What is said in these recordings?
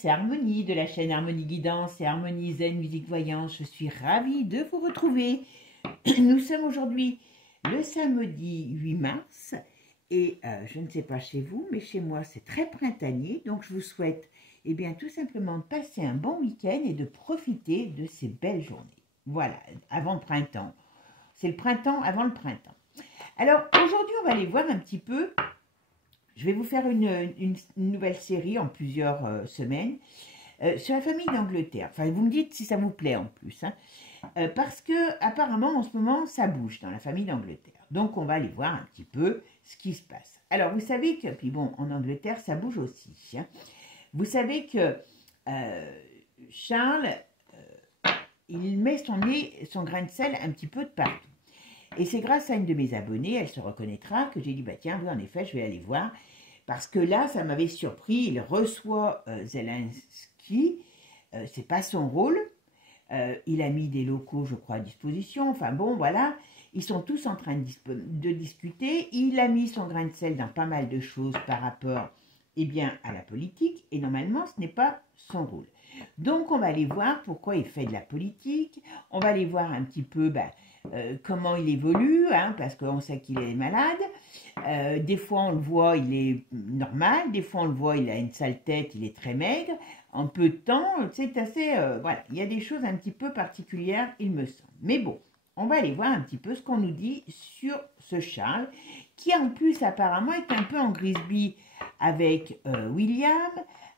c'est Harmonie de la chaîne Harmonie Guidance et Harmonie Zen Musique Voyance. Je suis ravie de vous retrouver. Nous sommes aujourd'hui le samedi 8 mars et je ne sais pas chez vous, mais chez moi c'est très printanier. Donc je vous souhaite tout simplement de passer un bon week-end et de profiter de ces belles journées. Voilà, avant le printemps. C'est le printemps avant le printemps. Alors aujourd'hui on va aller voir un petit peu. Je vais vous faire une nouvelle série en plusieurs semaines sur la famille d'Angleterre. Enfin, vous me dites si ça vous plaît en plus. Hein. Parce que apparemment, en ce moment, ça bouge dans la famille d'Angleterre. Donc, on va aller voir un petit peu ce qui se passe. Alors, vous savez que, puis bon, en Angleterre, ça bouge aussi. Hein. Vous savez que Charles, il met son grain de sel un petit peu de partout. Et c'est grâce à une de mes abonnées, elle se reconnaîtra, que j'ai dit, bah tiens, oui, en effet, je vais aller voir. Parce que là, ça m'avait surpris, il reçoit Zelensky, c'est pas son rôle, il a mis des locaux, je crois, à disposition, enfin bon, voilà, ils sont tous en train de discuter, il a mis son grain de sel dans pas mal de choses par rapport, à la politique, et normalement, ce n'est pas son rôle. Donc, on va aller voir pourquoi il fait de la politique, on va aller voir un petit peu, comment il évolue, hein, parce qu'on sait qu'il est malade. Des fois, on le voit, il est normal. Des fois, on le voit, il a une sale tête, il est très maigre. En peu de temps, c'est assez... voilà, il y a des choses un petit peu particulières, il me semble. Mais bon, on va aller voir un petit peu ce qu'on nous dit sur ce Charles, qui en plus, apparemment, est un peu en grisby avec William,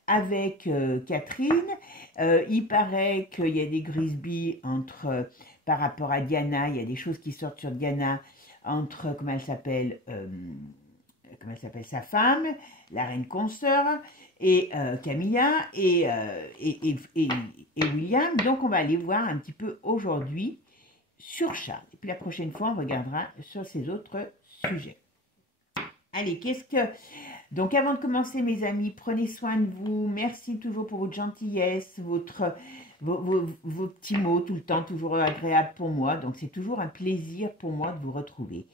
avec Catherine. Il paraît qu'il y a des grisby entre... par rapport à Diana, il y a des choses qui sortent sur Diana entre, comment elle s'appelle sa femme, la reine consort, et Camilla, et William. Donc, on va aller voir un petit peu aujourd'hui sur Charles. Et puis, la prochaine fois, on regardera sur ces autres sujets. Allez, Donc, avant de commencer, mes amis, prenez soin de vous. Merci toujours pour votre gentillesse, vos petits mots tout le temps, toujours agréable pour moi. Donc, c'est toujours un plaisir pour moi de vous retrouver.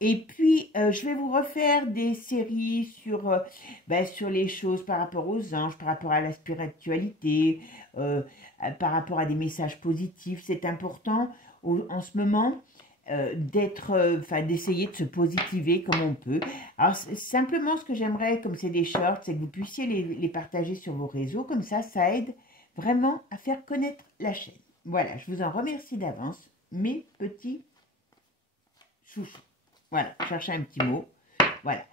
Et puis, je vais vous refaire des séries sur les choses par rapport aux anges, par rapport à la spiritualité, par rapport à des messages positifs. C'est important en ce moment d'essayer de se positiver comme on peut. Alors, simplement, ce que j'aimerais, comme c'est des shorts, c'est que vous puissiez les partager sur vos réseaux. Comme ça aide vraiment à faire connaître la chaîne. Voilà, je vous en remercie d'avance, mes petits chouchous. Voilà, cherchez un petit mot. Voilà.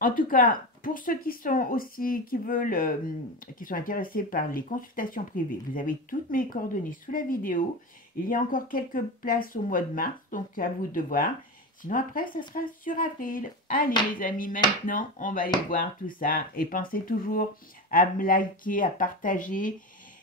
En tout cas, pour ceux qui sont intéressés par les consultations privées, vous avez toutes mes coordonnées sous la vidéo. Il y a encore quelques places au mois de mars, donc à vous de voir. Sinon, après, ça sera sur avril. Allez, les amis, maintenant, on va aller voir tout ça. Et pensez toujours à me liker, à partager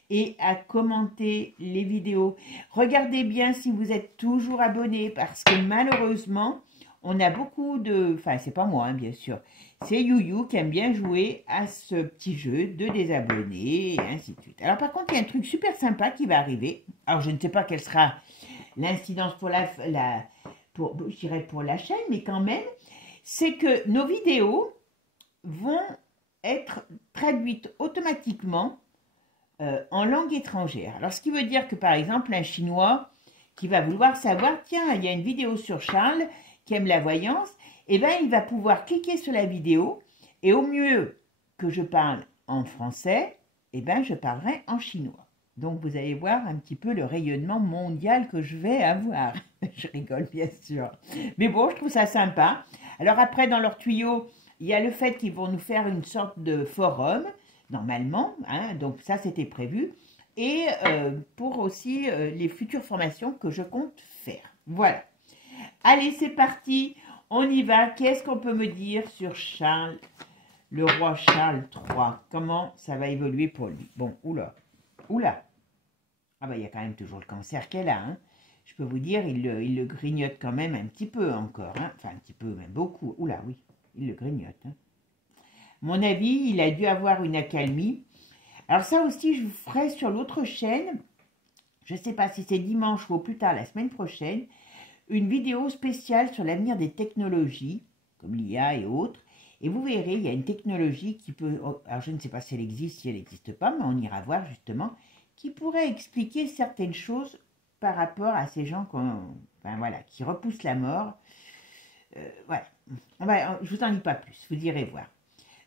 et à commenter les vidéos. Regardez bien si vous êtes toujours abonné, parce que malheureusement, on a beaucoup de... Enfin, c'est pas moi, hein, bien sûr. C'est Youyou qui aime bien jouer à ce petit jeu de désabonner, et ainsi de suite. Alors, par contre, il y a un truc super sympa qui va arriver. Alors, je ne sais pas quelle sera l'incidence pour pour la chaîne, mais quand même, c'est que nos vidéos vont être traduites automatiquement en langue étrangère. Alors, ce qui veut dire que, par exemple, un Chinois qui va vouloir savoir, tiens, il y a une vidéo sur Charles qui aime la voyance, il va pouvoir cliquer sur la vidéo et au mieux que je parle en français, je parlerai en chinois. Donc, vous allez voir un petit peu le rayonnement mondial que je vais avoir. Je rigole, bien sûr. Mais bon, je trouve ça sympa. Alors après, dans leur tuyau, il y a le fait qu'ils vont nous faire une sorte de forum, normalement, hein, donc ça c'était prévu, et pour aussi les futures formations que je compte faire. Voilà. Allez, c'est parti, on y va. Qu'est-ce qu'on peut me dire sur Charles, le roi Charles III? Comment ça va évoluer pour lui? Bon, oula. Ah il y a quand même toujours le cancer qu'elle a, hein. Je peux vous dire, il le grignote quand même un petit peu encore, hein. Enfin un petit peu, même beaucoup. Oula, oui, il le grignote, hein. Mon avis, il a dû avoir une accalmie. Alors ça aussi, je vous ferai sur l'autre chaîne, je ne sais pas si c'est dimanche ou au plus tard la semaine prochaine, une vidéo spéciale sur l'avenir des technologies, comme l'IA et autres. Et vous verrez, il y a une technologie qui peut, alors je ne sais pas si elle existe, si elle n'existe pas, mais on ira voir justement, qui pourrait expliquer certaines choses par rapport à ces gens enfin, voilà, qui repoussent la mort. Voilà, je vous en dis pas plus, vous irez voir.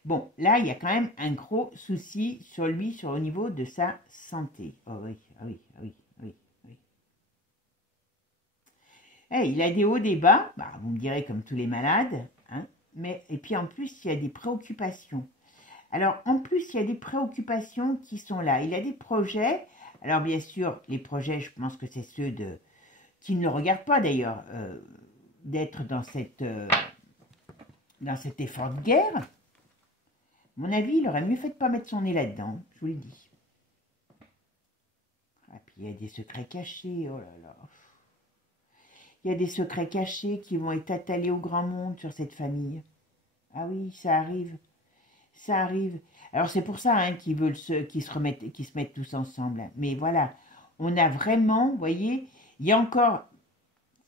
Bon, là, il y a quand même un gros souci sur lui, au niveau de sa santé. Oh oui, ah oui, ah oui, ah oui, ah oui. Hey, il a des hauts, des bas, bah, vous me direz comme tous les malades, hein, mais, et puis en plus, il y a des préoccupations. Alors, en plus, il y a des préoccupations qui sont là. Il a des projets. Alors, bien sûr, les projets, je pense que c'est ceux qui ne le regardent pas d'ailleurs, d'être dans cet effort de guerre. À mon avis, il aurait mieux fait de ne pas mettre son nez là-dedans, je vous le dis. Ah, puis il y a des secrets cachés, oh là là. Il y a des secrets cachés qui vont être étalés au grand monde sur cette famille. Ah oui, ça arrive. Ça arrive. Alors c'est pour ça hein, qu'ils se mettent tous ensemble. Mais voilà, on a vraiment, vous voyez, il y a encore,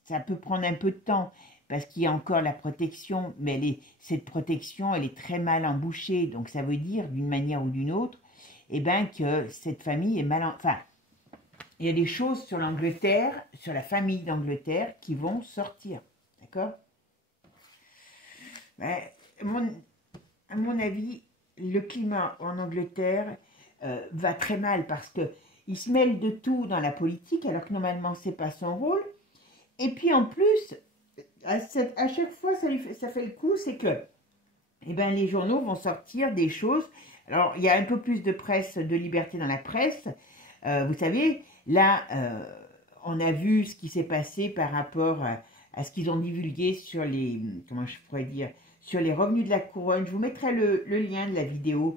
ça peut prendre un peu de temps, parce qu'il y a encore la protection, mais cette protection, elle est très mal embouchée. Donc ça veut dire, d'une manière ou d'une autre, eh ben, que cette famille est enfin, il y a des choses sur l'Angleterre, sur la famille d'Angleterre, qui vont sortir. D'accord? À mon avis, le climat en Angleterre va très mal parce qu'il se mêle de tout dans la politique, alors que normalement, ce n'est pas son rôle. Et puis en plus, à chaque fois, ça fait le coup, c'est que eh ben, les journaux vont sortir des choses. Alors, il y a un peu plus de presse, de liberté dans la presse. Vous savez, là, on a vu ce qui s'est passé par rapport à ce qu'ils ont divulgué sur les, comment je pourrais dire, sur les revenus de la couronne. Je vous mettrai le lien de la vidéo.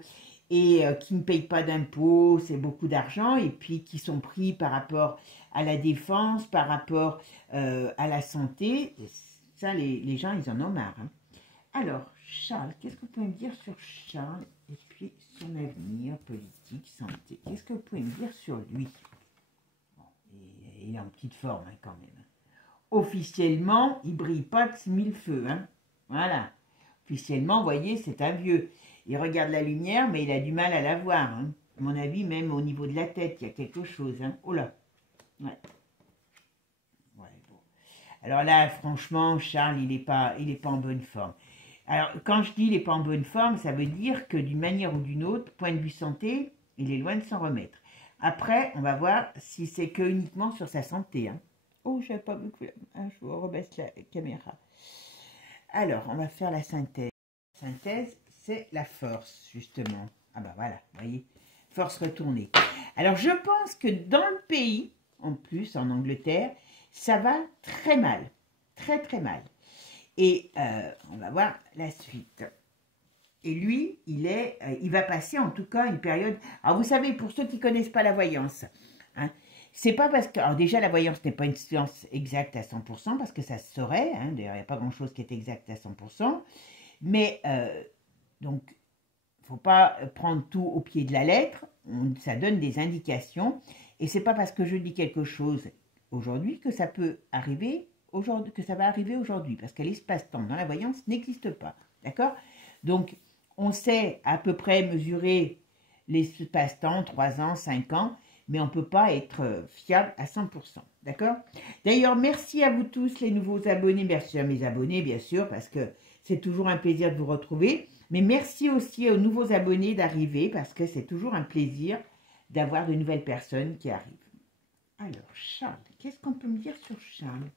Et qui ne payent pas d'impôts, c'est beaucoup d'argent, et puis qui sont pris par rapport à la défense, par rapport à la santé. Et ça, les gens, ils en ont marre. Hein. Alors, Charles, qu'est-ce que vous pouvez me dire sur Charles et puis son avenir politique, santé? Qu'est-ce que vous pouvez me dire sur lui? Bon, il est en petite forme hein, quand même. Officiellement, il brille pas de 1000 feux. Hein. Voilà. Officiellement, vous voyez, c'est un vieux. Il regarde la lumière, mais il a du mal à la voir. Hein. À mon avis, même au niveau de la tête, il y a quelque chose. Hein. Oh là. Ouais. Ouais, bon. Alors là, franchement, Charles, il n'est pas en bonne forme. Alors, quand je dis il n'est pas en bonne forme, ça veut dire que d'une manière ou d'une autre, point de vue santé, il est loin de s'en remettre. Après, on va voir si c'est que uniquement sur sa santé. Hein. Oh, je n'avais pas beaucoup. Ah, je vous rebaisse la caméra. Alors, on va faire la synthèse. La synthèse, c'est la force, justement. Ah bah voilà, vous voyez, force retournée. Alors, je pense que dans le pays, en plus, en Angleterre, ça va très mal. Très, très mal. Et on va voir la suite. Et lui, il va passer en tout cas une période... Alors, vous savez, pour ceux qui ne connaissent pas la voyance, hein, c'est pas parce que... Alors déjà, la voyance n'est pas une science exacte à 100%, parce que ça se saurait. Hein, d'ailleurs, il n'y a pas grand-chose qui est exact à 100%. Mais, donc, il ne faut pas prendre tout au pied de la lettre. Ça donne des indications. Et c'est pas parce que je dis quelque chose aujourd'hui que ça peut arriver aujourd'hui, que ça va arriver aujourd'hui. Parce que l'espace-temps dans la voyance n'existe pas. D'accord? Donc, on sait à peu près mesurer l'espace-temps, 3 ans, 5 ans, mais on ne peut pas être fiable à 100%. D'accord? D'ailleurs, merci à vous tous les nouveaux abonnés. Merci à mes abonnés, bien sûr, parce que c'est toujours un plaisir de vous retrouver. Mais merci aussi aux nouveaux abonnés d'arriver, parce que c'est toujours un plaisir d'avoir de nouvelles personnes qui arrivent. Alors, Charles, qu'est-ce qu'on peut me dire sur Charles?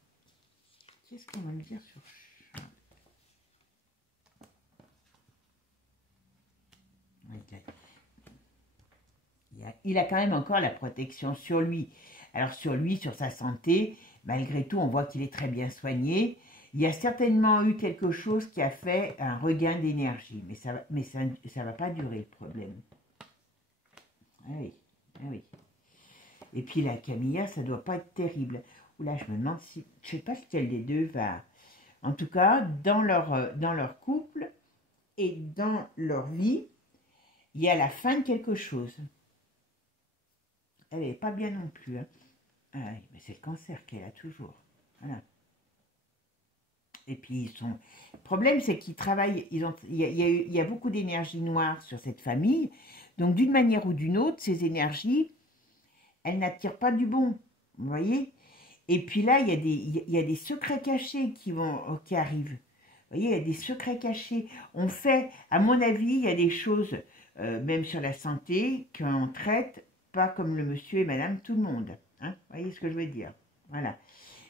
Qu'est-ce qu'on va me dire sur Charles? Il a quand même encore la protection sur lui. Alors sur lui, sur sa santé, malgré tout, on voit qu'il est très bien soigné. Il y a certainement eu quelque chose qui a fait un regain d'énergie, mais ça va pas durer le problème. Ah oui, ah oui. Et puis la Camilla, ça doit pas être terrible. Oula, je me demande si, je sais pas si lequel des deux va. En tout cas, dans leur couple et dans leur vie, il y a la fin de quelque chose. Elle n'est pas bien non plus. Hein. Ah oui, mais c'est le cancer qu'elle a toujours. Voilà. Et puis, le problème, c'est qu'ils travaillent, il y a beaucoup d'énergie noire sur cette famille. Donc, d'une manière ou d'une autre, ces énergies, elles n'attirent pas du bon. Vous voyez? Et puis là, il y a des secrets cachés qui arrivent. Vous voyez, il y a des secrets cachés. On fait, à mon avis, il y a des choses, même sur la santé, qu'on traite pas comme le monsieur et madame tout le monde. Hein, vous voyez ce que je veux dire? Voilà.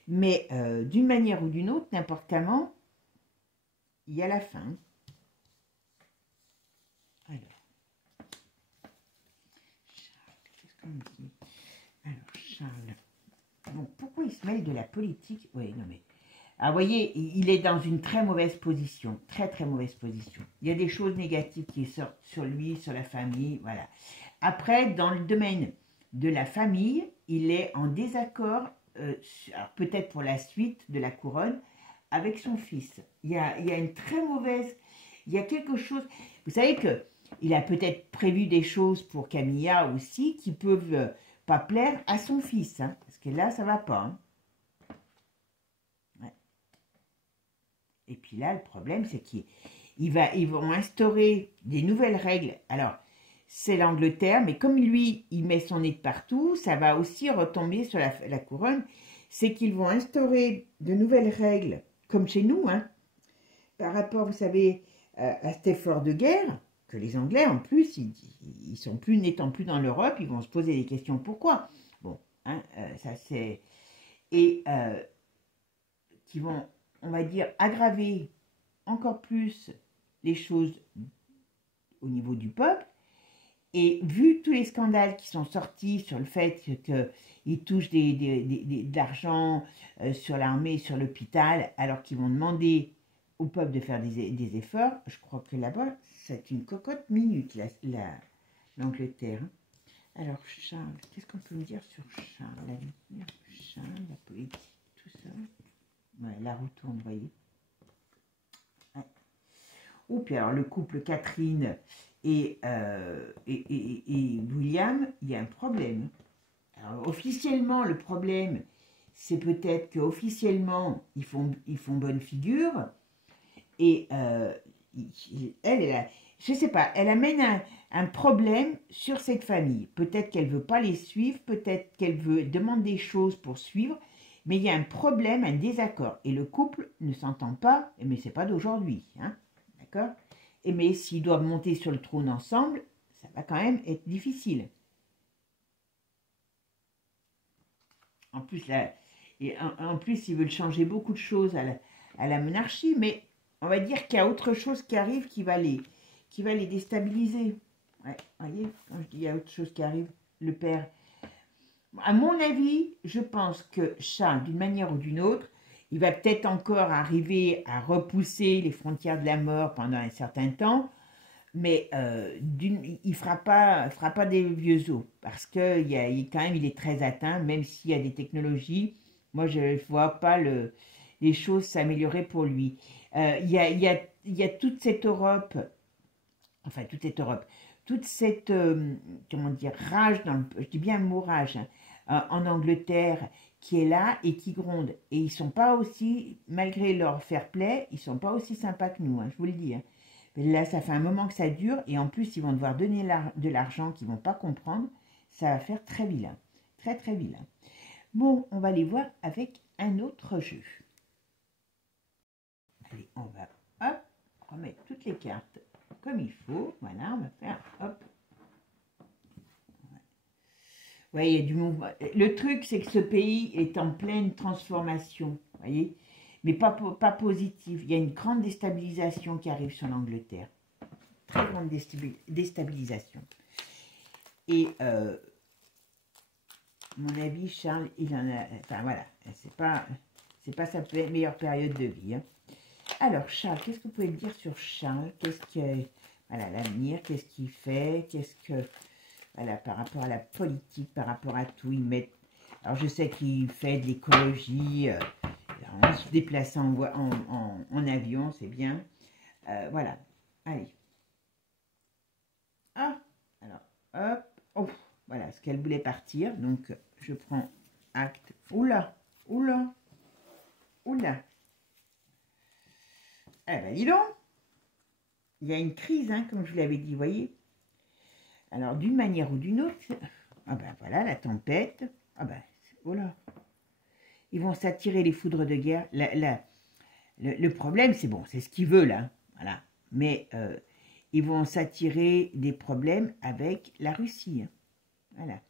Mais d'une manière ou d'une autre, n'importe comment, il y a la fin. Alors, Charles, qu'est-ce qu'on me dit? Alors, Charles, bon, pourquoi il se mêle de la politique? Oui, non mais... Ah, vous voyez, il est dans une très mauvaise position, très très mauvaise position. Il y a des choses négatives qui sortent sur lui, sur la famille, voilà. Après, dans le domaine de la famille, il est en désaccord, peut-être pour la suite de la couronne, avec son fils. Il y a une très mauvaise... Il y a quelque chose... Vous savez que il a peut-être prévu des choses pour Camilla aussi qui peuvent pas plaire à son fils. Hein, parce que là, ça va pas. Hein. Ouais. Et puis là, le problème, c'est qu'ils vont instaurer des nouvelles règles. Alors, c'est l'Angleterre, mais comme lui, il met son nez de partout, ça va aussi retomber sur la couronne. C'est qu'ils vont instaurer de nouvelles règles, comme chez nous, hein, par rapport, vous savez, à cet effort de guerre, que les Anglais, en plus, ils sont plus, n'étant plus dans l'Europe, ils vont se poser des questions pourquoi. Bon, hein, ça c'est... Et qui vont, on va dire, aggraver encore plus les choses au niveau du peuple. Et vu tous les scandales qui sont sortis sur le fait qu'ils touchent de l'argent sur l'armée, sur l'hôpital, alors qu'ils vont demander au peuple de faire des efforts, je crois que là-bas, c'est une cocotte minute, l'Angleterre. Alors, Charles, qu'est-ce qu'on peut me dire sur Charles? L'avenir, Charles, la politique, tout ça. Ouais, la roue tourne, vous voyez. Ouais. Ou puis alors, le couple Catherine et William, il y a un problème. Alors, officiellement, le problème, c'est peut-être qu'officiellement, ils font bonne figure. Et je ne sais pas, elle amène un problème sur cette famille. Peut-être qu'elle ne veut pas les suivre, peut-être qu'elle demande des choses pour suivre, mais il y a un problème, un désaccord. Et le couple ne s'entend pas, mais ce n'est pas d'aujourd'hui. Hein, d'accord? Mais s'ils doivent monter sur le trône ensemble, ça va quand même être difficile. En plus, ils veulent changer beaucoup de choses à la monarchie, mais on va dire qu'il y a autre chose qui arrive qui va les déstabiliser. Ouais, voyez, quand je dis il y a autre chose qui arrive, le père. À mon avis, je pense que Charles, d'une manière ou d'une autre, il va peut-être encore arriver à repousser les frontières de la mort pendant un certain temps, mais il ne fera pas des vieux os, parce que quand même, il est très atteint, même s'il y a des technologies. Moi, je ne vois pas les choses s'améliorer pour lui. Il y a toute cette Europe, enfin toute cette Europe, toute cette, comment dire, rage, je dis bien le mot rage, hein, en Angleterre, qui est là et qui gronde. Et ils ne sont pas aussi, malgré leur fair play, ils ne sont pas aussi sympas que nous, hein, je vous le dis. Hein. Là, ça fait un moment que ça dure, et en plus, ils vont devoir donner de l'argent qu'ils ne vont pas comprendre. Ça va faire très vilain, très très vilain. Bon, on va les voir avec un autre jeu. Allez, on va, hop, remettre toutes les cartes comme il faut. Voilà, on va faire, hop. Ouais, il y a du mouvement. Le truc, c'est que ce pays est en pleine transformation, vous voyez, mais pas positive. Il y a une grande déstabilisation qui arrive sur l'Angleterre. Très grande déstabilisation. Et, mon avis, Charles, il en a... Enfin, voilà, c'est pas sa meilleure période de vie. Hein. Alors, Charles, qu'est-ce que vous pouvez me dire sur Charles? Qu'est-ce que... Voilà, l'avenir, qu'est-ce qu'il fait? Qu'est-ce que... Voilà, par rapport à la politique, par rapport à tout, ils mettent... Alors, je sais qu'il fait de l'écologie, en se déplaçant en avion, c'est bien. Voilà, allez. Ah, alors, hop, oh, voilà, ce qu'elle voulait partir, donc je prends acte. Oula, oula, oula. une crise, hein, comme je vous l'avais dit, vous voyez. Alors, d'une manière ou d'une autre, ah ben voilà, la tempête, ah ben, voilà. Ils vont s'attirer les foudres de guerre. Le problème, c'est bon, c'est ce qu'ils veulent, hein, voilà. Mais ils vont s'attirer des problèmes avec la Russie, hein, voilà.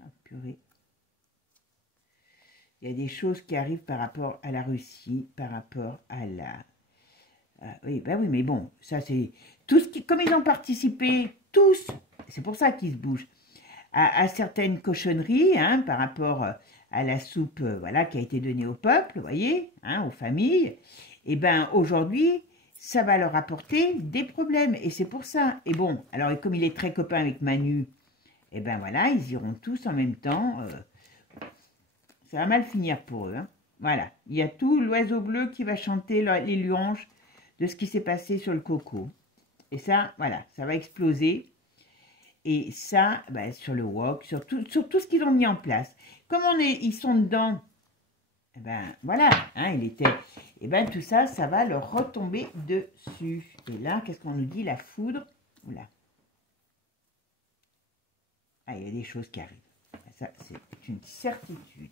Ah, purée. Il y a des choses qui arrivent par rapport à la Russie, par rapport à la... oui, ben oui, mais bon, ça c'est... Tout ce qui... Comme ils ont participé, tous, c'est pour ça qu'ils se bougent, à certaines cochonneries, hein, par rapport à la soupe voilà, qui a été donnée au peuple, vous voyez, hein, aux familles, et bien aujourd'hui, ça va leur apporter des problèmes, et c'est pour ça. Et bon, alors comme il est très copain avec Manu, et ben voilà, ils iront tous en même temps... ça va mal finir pour eux. Hein. Voilà, il y a tout l'oiseau bleu qui va chanter les louanges de ce qui s'est passé sur le coco. Et ça, voilà, ça va exploser. Et ça, ben, sur le wok, sur tout ce qu'ils ont mis en place. Comme ils sont dedans, eh ben voilà, hein, et ben tout ça, ça va leur retomber dessus. Et là, qu'est-ce qu'on nous dit? La foudre, voilà. Ah, il y a des choses qui arrivent. Ça, c'est une certitude.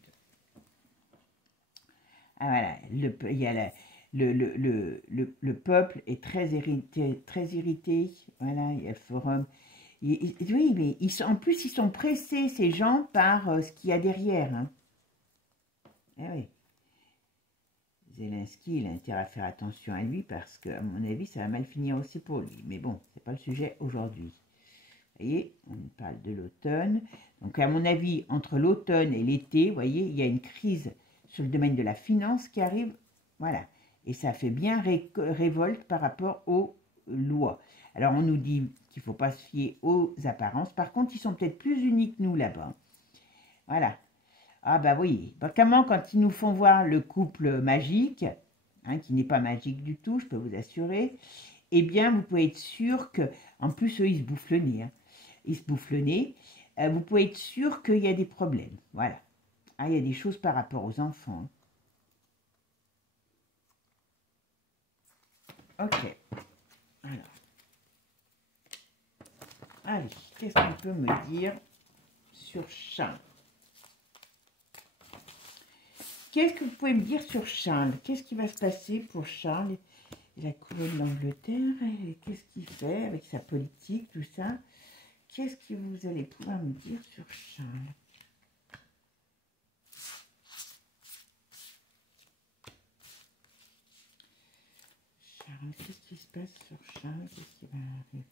Ah, voilà, il y a le peuple est très irrité. Voilà, il y a le forum. Oui, mais en plus, ils sont pressés, ces gens, par ce qu'il y a derrière. Hein. Eh oui. Zelensky, il a intérêt à faire attention à lui parce que, à mon avis, ça va mal finir aussi pour lui. Mais bon, c'est pas le sujet aujourd'hui. Vous voyez, on parle de l'automne. Donc, à mon avis, entre l'automne et l'été, vous voyez, il y a une crise sur le domaine de la finance qui arrive. Voilà. Et ça fait bien révolte par rapport aux lois. Alors, on nous dit qu'il ne faut pas se fier aux apparences. Par contre, ils sont peut-être plus unis que nous là-bas. Voilà. Ah bah oui. Comment quand ils nous font voir le couple magique, hein, qui n'est pas magique du tout, je peux vous assurer, eh bien, vous pouvez être sûr que, en plus, eux, ils se bouffent le nez. Hein. Ils se bouffent le nez. Vous pouvez être sûr qu'il y a des problèmes. Voilà. Ah, il y a des choses par rapport aux enfants. Hein. Ok. Alors. Allez, qu'est-ce qu'on peut me dire sur Charles? Qu'est-ce que vous pouvez me dire sur Charles? Qu'est-ce qui va se passer pour Charles et la couronne d'Angleterre? Qu'est-ce qu'il fait avec sa politique, tout ça? Qu'est-ce que vous allez pouvoir me dire sur Charles? Charles, qu'est-ce qui se passe sur Charles? Qu'est-ce qui va arriver?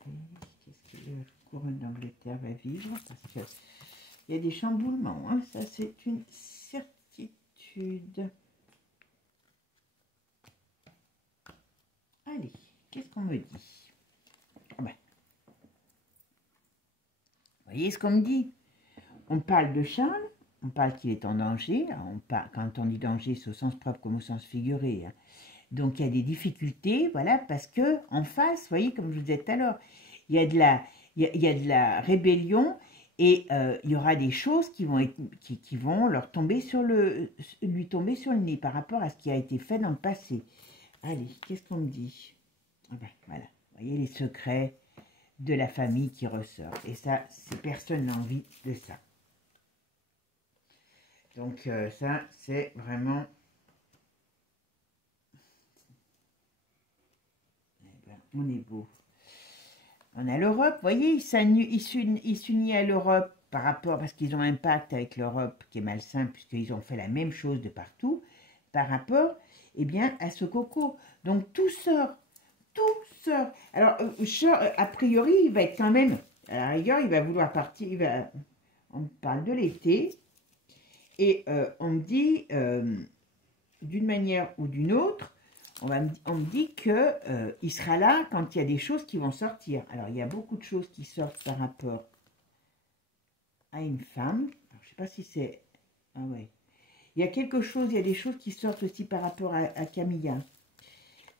Qu'est-ce que la couronne d'Angleterre va vivre? Parce que il y a des chamboulements, hein? Ça c'est une certitude. Allez, qu'est-ce qu'on me dit? Ah ben. Vous voyez ce qu'on me dit? On parle de Charles, on parle qu'il est en danger. Quand on dit danger, c'est au sens propre comme au sens figuré. Hein. Donc il y a des difficultés, voilà, parce que en face, vous voyez, comme je vous disais tout à l'heure, il y a de la rébellion et il y aura des choses qui vont leur tomber lui tomber sur le nez par rapport à ce qui a été fait dans le passé. Allez, qu'est-ce qu'on me dit? Ah ben, voilà, vous voyez les secrets de la famille qui ressortent. Et ça, personne n'a envie de ça. Donc ça, c'est vraiment... Eh ben, on est beau. On a l'Europe, vous voyez, ils s'unissent à l'Europe par rapport, parce qu'ils ont un pacte avec l'Europe qui est malsain, puisqu'ils ont fait la même chose de partout, par rapport, eh bien, à ce coco. Donc tout sort. Alors, a priori, il va être quand même, à la rigueur, il va vouloir partir, on parle de l'été, et on me dit, d'une manière ou d'une autre, on me dit qu'il sera là quand il y a des choses qui vont sortir. Alors, il y a beaucoup de choses qui sortent par rapport à une femme. Alors, je ne sais pas si c'est... Ah ouais. Il y a quelque chose, il y a des choses qui sortent aussi par rapport à Camilla.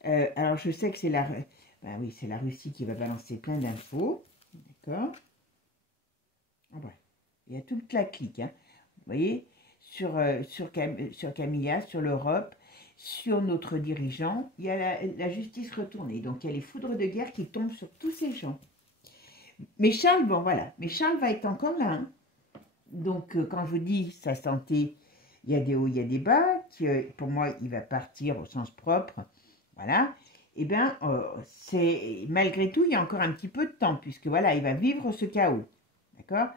Alors, je sais que c'est la... Ben oui, c'est la Russie qui va balancer plein d'infos. D'accord. Ah ouais. Il y a toute la clique. Hein. Vous voyez, sur Camilla, sur l'Europe, sur notre dirigeant, il y a la justice retournée. Donc, il y a les foudres de guerre qui tombent sur tous ces gens. Mais Charles, bon voilà, mais Charles va être encore là. Hein. Donc, quand je vous dis sa santé, il y a des hauts, il y a des bas. Pour moi, il va partir au sens propre. Voilà. Eh bien, malgré tout, il y a encore un petit peu de temps, puisque voilà, il va vivre ce chaos. D'accord?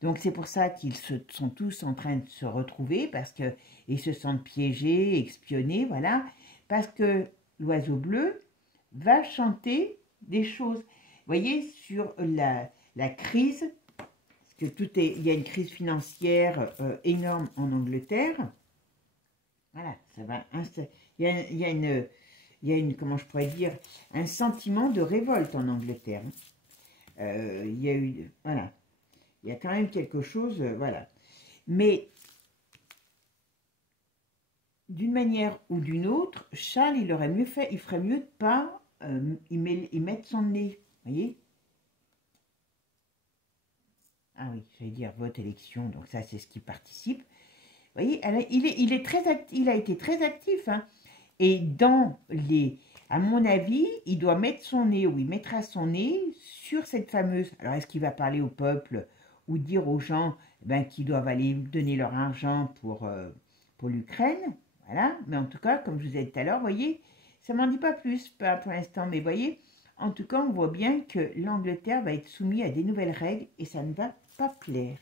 Donc, c'est pour ça qu'ils sont tous en train de se retrouver, parce qu'ils se sentent piégés, espionnés, voilà. Parce que l'oiseau bleu va chanter des choses. Vous voyez, sur la crise, parce que il y a une crise financière énorme en Angleterre. Voilà, ça va. Il y a une, comment je pourrais dire, un sentiment de révolte en Angleterre. Il y a eu, voilà, il y a quand même quelque chose, voilà. Mais d'une manière ou d'une autre, Charles, il aurait mieux fait, il ferait mieux de pas y mettre son nez. Vous voyez? Ah oui, j'allais dire vote, élection, donc ça c'est ce qui participe. Vous voyez, il a été très actif. Hein. Et à mon avis, il doit mettre son nez, ou il mettra son nez sur cette fameuse... Alors, est-ce qu'il va parler au peuple ou dire aux gens qu'ils doivent aller donner leur argent pour l'Ukraine? Voilà, mais en tout cas, comme je vous ai dit tout à l'heure, vous voyez, ça m'en dit pas plus pour l'instant, mais vous voyez, en tout cas, on voit bien que l'Angleterre va être soumise à des nouvelles règles et ça ne va pas plaire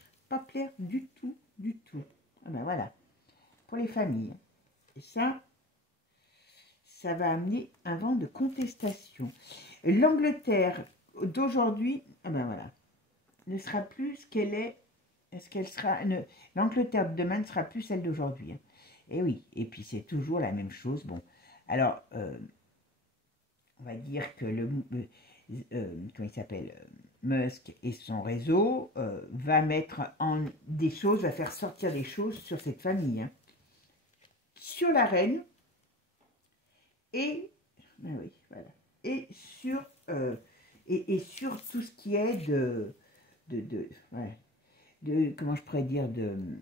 du tout, du tout. Ah ben voilà, pour les familles. Et ça va amener un vent de contestation. L'Angleterre d'aujourd'hui, ah ben voilà, ne sera plus ce qu'elle est. Est-ce qu'elle sera... L'Angleterre de demain ne sera plus celle d'aujourd'hui. Hein. Et oui, et puis c'est toujours la même chose. Bon, alors, on va dire que comment il s'appelle, Musk et son réseau va mettre en des choses, va faire sortir des choses sur cette famille. Hein. Sur la reine, et oui, voilà, et sur tout ce qui est comment je pourrais dire de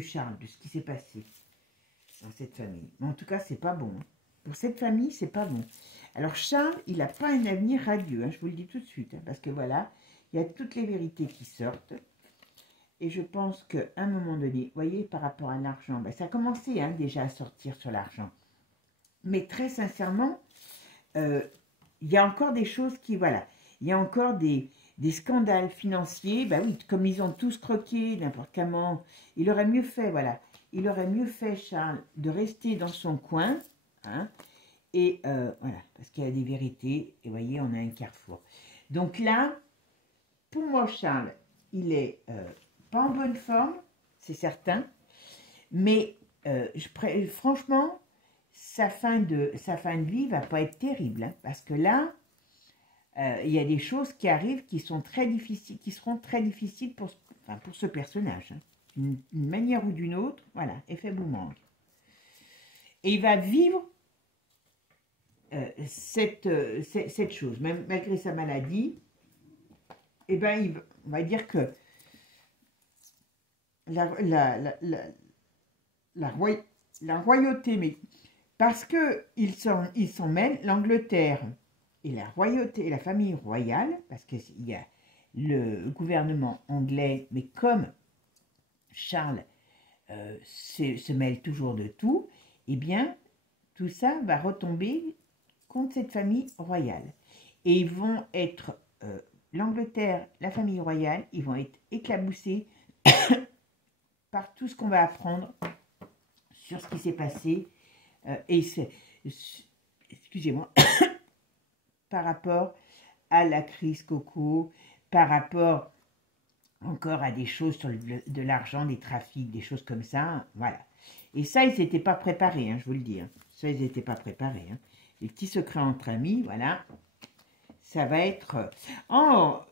Charles, de ce qui s'est passé dans cette famille. Mais en tout cas, c'est pas bon. Hein. Pour cette famille, c'est pas bon. Alors Charles, il n'a pas un avenir radieux, hein, je vous le dis tout de suite, hein, parce que voilà, il y a toutes les vérités qui sortent. Et je pense qu'à un moment donné, vous voyez, par rapport à l'argent, ça a commencé hein, déjà à sortir sur l'argent. Mais très sincèrement, il y a encore des choses qui, voilà, il y a encore des scandales financiers. Ben oui, comme ils ont tous croqué, n'importe comment, il aurait mieux fait, voilà, il aurait mieux fait, Charles, de rester dans son coin, hein, et voilà, parce qu'il y a des vérités, et vous voyez, on a un carrefour. Donc là, pour moi, Charles, il est... pas en bonne forme, c'est certain, mais franchement, sa fin de vie va pas être terrible, hein, parce que là, il y a des choses qui arrivent qui sont très difficiles, qui seront très difficiles pour ce personnage, hein, d'une manière ou d'une autre, voilà, effet boomerang. Et il va vivre cette chose, même malgré sa maladie, et ben on va dire que la royauté, mais parce qu'ils s'en mêlent, l'Angleterre et la royauté et la famille royale, parce qu'il y a le gouvernement anglais, mais comme Charles se mêle toujours de tout, eh bien, tout ça va retomber contre cette famille royale. Et ils vont être, l'Angleterre, la famille royale, ils vont être éclaboussés par tout ce qu'on va apprendre sur ce qui s'est passé, excusez-moi, par rapport à la crise coco, par rapport encore à des choses sur de l'argent, des trafics, des choses comme ça, voilà. Et ça, ils n'étaient pas préparés, hein, je vous le dis. Hein. Ça, ils n'étaient pas préparés. Hein. Les petits secrets entre amis, voilà. Ça va être... on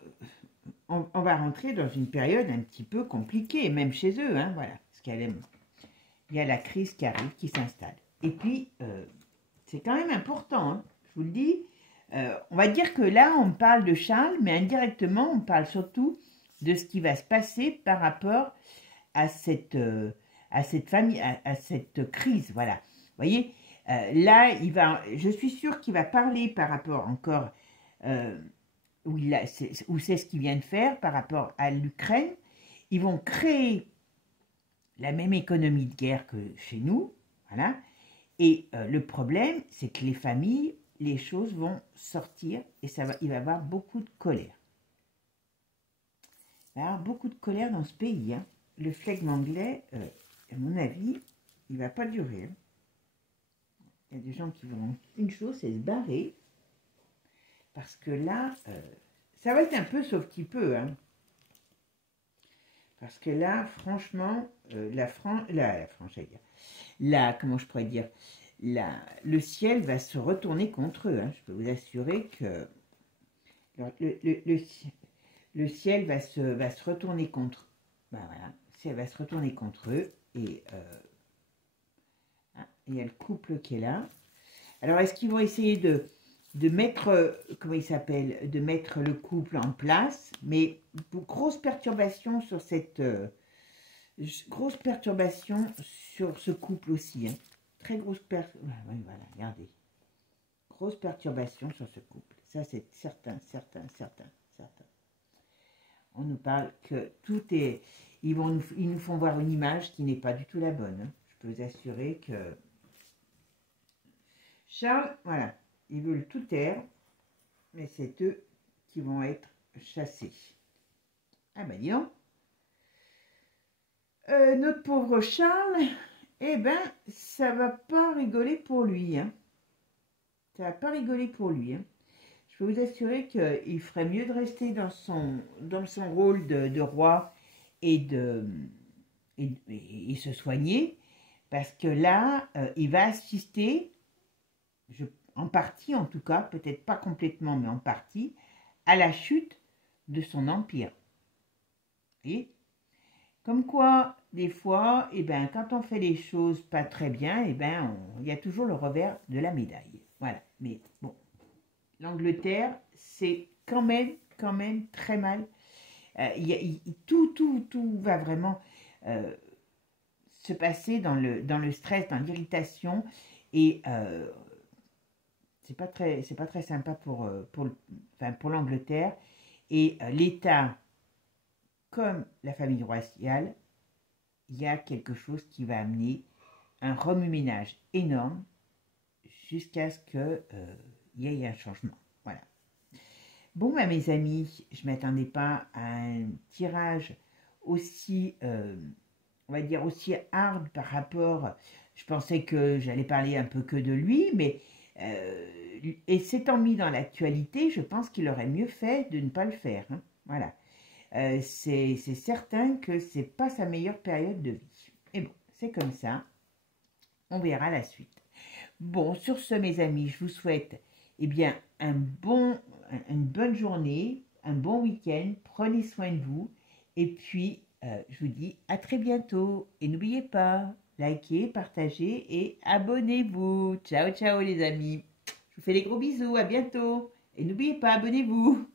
va rentrer dans une période un petit peu compliquée, même chez eux, hein, voilà. Parce qu'il y a la crise qui arrive, qui s'installe. Et puis, c'est quand même important, hein, je vous le dis. On va dire que là, on parle de Charles, mais indirectement, on parle surtout de ce qui va se passer par rapport à à cette famille, à cette crise, voilà. Vous voyez, là, je suis sûre qu'il va parler par rapport encore, où c'est ce qu'il vient de faire par rapport à l'Ukraine. Ils vont créer la même économie de guerre que chez nous, voilà. Et le problème, c'est que les familles, les choses vont sortir et il va y avoir beaucoup de colère. Il va y avoir beaucoup de colère dans ce pays, hein. Le flegme anglais, à mon avis, il ne va pas durer, hein. Il y a des gens qui vont... Une chose, c'est se barrer. Parce que là, ça va être un peu sauf petit peu, hein. Parce que là, franchement, comment je pourrais dire, le ciel va se retourner contre eux, hein. Je peux vous assurer que le ciel va se retourner contre, ben voilà, le ciel va se retourner contre eux et il y a le couple qui est là. Alors, est-ce qu'ils vont essayer de mettre, comment il s'appelle, de mettre le couple en place, mais grosse perturbation sur cette, grosse perturbation sur ce couple aussi, hein. Très grosse perturbation, voilà, regardez, grosse perturbation sur ce couple, ça c'est certain. On nous parle que tout est, ils nous font voir une image qui n'est pas du tout la bonne, hein. Je peux vous assurer que Charles, voilà, ils veulent tout taire, mais c'est eux qui vont être chassés. Ah ben dis donc. Notre pauvre Charles, eh ben, ça va pas rigoler pour lui, hein. Ça va pas rigoler pour lui, hein. Je peux vous assurer qu'il ferait mieux de rester dans son rôle de roi et se soigner, parce que là, il va assister, en partie en tout cas, peut-être pas complètement, mais en partie, à la chute de son empire. Vous voyez ? Comme quoi, des fois, eh ben, quand on fait les choses pas très bien, eh ben, il y a toujours le revers de la médaille. Voilà. Mais bon, l'Angleterre, c'est quand même très mal. Tout va vraiment se passer dans le stress, dans l'irritation, et c'est pas très sympa pour l'Angleterre. Et l'État, comme la famille royale, il y a quelque chose qui va amener un remue-ménage énorme jusqu'à ce qu'il y ait un changement. Voilà. Bon, bah, mes amis, je ne m'attendais pas à un tirage aussi, on va dire, aussi hard par rapport... Je pensais que j'allais parler un peu que de lui, mais... et s'étant mis dans l'actualité, je pense qu'il aurait mieux fait de ne pas le faire, hein. Voilà. C'est certain que c'est pas sa meilleure période de vie. Et bon, c'est comme ça. On verra la suite. Bon, sur ce, mes amis, je vous souhaite, eh bien, une bonne journée, un bon week-end. Prenez soin de vous. Et puis, je vous dis à très bientôt. Et n'oubliez pas, likez, partagez et abonnez-vous. Ciao, ciao les amis. Je vous fais des gros bisous. À bientôt. Et n'oubliez pas, abonnez-vous.